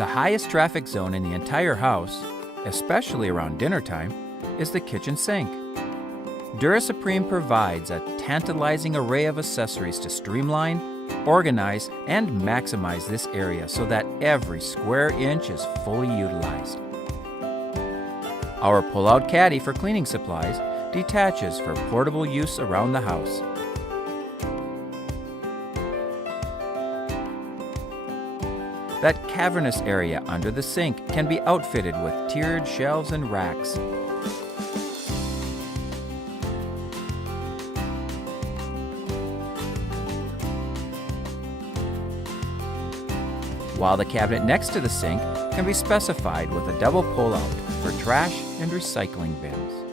The highest traffic zone in the entire house, especially around dinner time, is the kitchen sink. Dura Supreme provides a tantalizing array of accessories to streamline, organize, and maximize this area so that every square inch is fully utilized. Our pull-out caddy for cleaning supplies detaches for portable use around the house. That cavernous area under the sink can be outfitted with tiered shelves and racks. While the cabinet next to the sink can be specified with a double pull-out for trash and recycling bins.